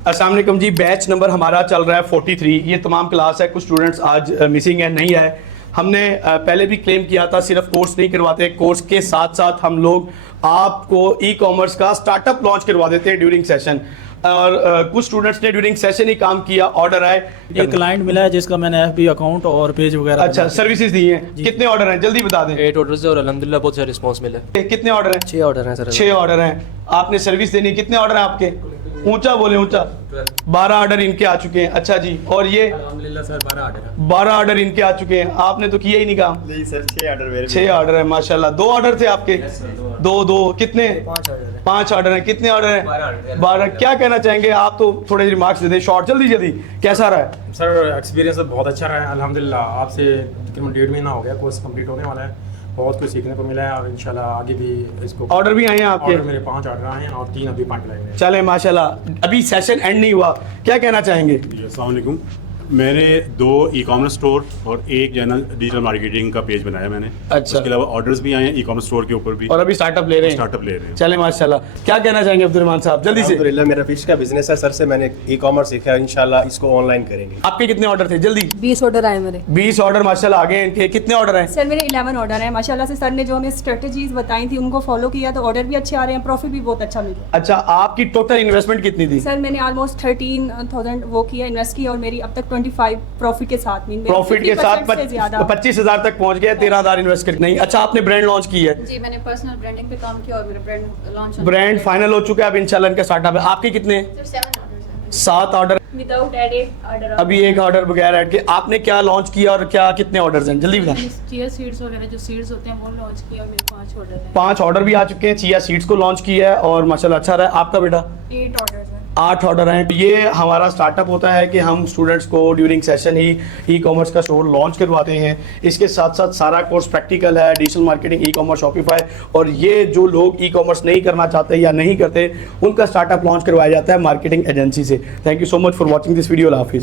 अस्सलाम वालेकुम जी। Batch number हमारा चल रहा है 43। ये तमाम क्लास है। कुछ स्टूडेंट्स आज मिसिंग है, नहीं आए। हमने पहले भी क्लेम किया था सिर्फ कोर्स नहीं करवाते, कोर्स के साथ साथ हम लोग आपको ई कॉमर्स का स्टार्टअप लॉन्च करवा देते हैं ड्यूरिंग सेशन। और कुछ स्टूडेंट्स ने ड्यूरिंग सेशन ही काम किया, ऑर्डर आए। एक क्लाइंट मिला है जिसका मैंने एफबी अकाउंट और पेज वगैरह अच्छा, सर्विसेज दी हैं। कितने ऑर्डर हैं जल्दी बता दें। 8 ऑर्डर्स है और अल्हम्दुलिल्लाह बहुत सारे रिस्पांस मिले। कितने ऑर्डर हैं? 6 ऑर्डर हैं सर। 6 ऑर्डर हैं। आपने सर्विस देनी। कितने ऑर्डर हैं आपके? ऊंचा बोले, ऊंचा। 12 ऑर्डर इनके आ चुके हैं। अच्छा जी, और ये अल्हम्दुलिल्लाह सर 12 ऑर्डर है। 12 ऑर्डर इनके आ चुके हैं। आपने तो किया ही नहीं काम। नहीं सर, 6 ऑर्डर मेरे। 6 ऑर्डर है माशाल्लाह। 2 ऑर्डर थे आपके? दो कितने? 5 ऑर्डर हैं। कितने ऑर्डर हैं? 12। क्या कहना चाहेंगे आप? तो थोड़े रिमार्क्स दे दें शॉर्ट, जल्दी। कैसा रहा है सर एक्सपीरियंस तो बहुत अच्छा रहा है अल्हम्दुलिल्लाह। आपसे तकरीबन 1.5 महीना हो गया, कोर्स कंप्लीट होने वाला है। बहुत कुछ सीखने को मिला है और इंशाल्लाह आगे भी इसको। ऑर्डर भी आए हैं आपके? ऑर्डर मेरे 5 ऑर्डर आए हैं और 3 अभी पाइपलाइन में। चले माशाल्लाह। अभी सेशन एंड नहीं हुआ, क्या कहना चाहेंगे? जी, अस्सलाम वालेकुम। मैंने 2 ई-कॉमर्स स्टोर और एक जनरल डिजिटल मार्केटिंग का पेज बनाया मैंने। अच्छा। उसके अलावा ऑर्डर्स भी आए हैं ई-कॉमर्स स्टोर के ऊपर भी, और अभी स्टार्टअप ले रहे हैं? स्टार्टअप ले रहे हैं। चले माशाल्लाह। क्या कहना चाहेंगे अब्दुर्रहमान साहब, जल्दी से? अल्हम्दुलिल्लाह मेरा फिश का बिजनेस है सर, से मैंने ई कॉमर्स सीखा, इंशाल्लाह इसको ऑनलाइन करेंगे। आपके कितने ऑर्डर थे? जल्दी। 20 ऑर्डर आए मेरे। 20 ऑर्डर माशाल्लाह आ गए इनके। कितने ऑर्डर हैं? सर मेरे 11 ऑर्डर हैं माशाल्लाह से। सर ने जो हमें स्ट्रेटजीज बताई थी उनको फॉलो किया तो ऑर्डर भी अच्छे आ रहे हैं, प्रॉफिट भी बहुत अच्छा मिला। अच्छा, आपकी टोटल इन्वेस्टमेंट कितनी थी? सर मैंने ऑलमोस्ट 13,000 वो किया, इन्वेस्ट किया, और मेरी अब तक 25 प्रॉफिट के साथ में, प्रॉफिट के साथ 50% 25,000 तक पहुंच गया। 13,000 इन्वेस्ट कर नहीं। अच्छा, आपने ब्रांड लॉन्च की है? जी, मैंने पर्सनल ब्रांडिंग पे काम किया और मेरा ब्रांड लॉन्च ब्रांड फाइनल हो चुका है, अब इंशाल्लाह इनका स्टार्टअप है। आपके कितने? 7 ऑर्डर। Without added order. अभी एक ऑर्डर बगैर ऐड के। आपने क्या लॉन्च किया और क्या कितने ऑर्डर्स हैं? जल्दी बताएं। चिया सीड्स वगैरह जो सीड्स होते हैं वो लॉन्च किया और मेरे 5 ऑर्डर हैं। 5 ऑर्डर भी आ चुके हैं। चिया सीड्स को लॉन्च किया है और माशाल्लाह अच्छा रहा है। आपका बेटा? 8 ऑर्डर हैं। 8 ऑर्डर हैं। ये हमारा स्टार्टअप होता है कि हम स्टूडेंट्स को ड्यूरिंग सेशन ही ई कॉमर्स का स्टोर लॉन्च करवाते हैं। इसके साथ साथ सारा कोर्स प्रैक्टिकल है, digital marketing, e commerce, Shopify. और ये जो लोग ई कॉमर्स नहीं करना चाहते या नहीं करते, उनका स्टार्टअप लॉन्च करवाया जाता है मार्केटिंग एजेंसी से। Thank you so much for watching this video. हाफिज़।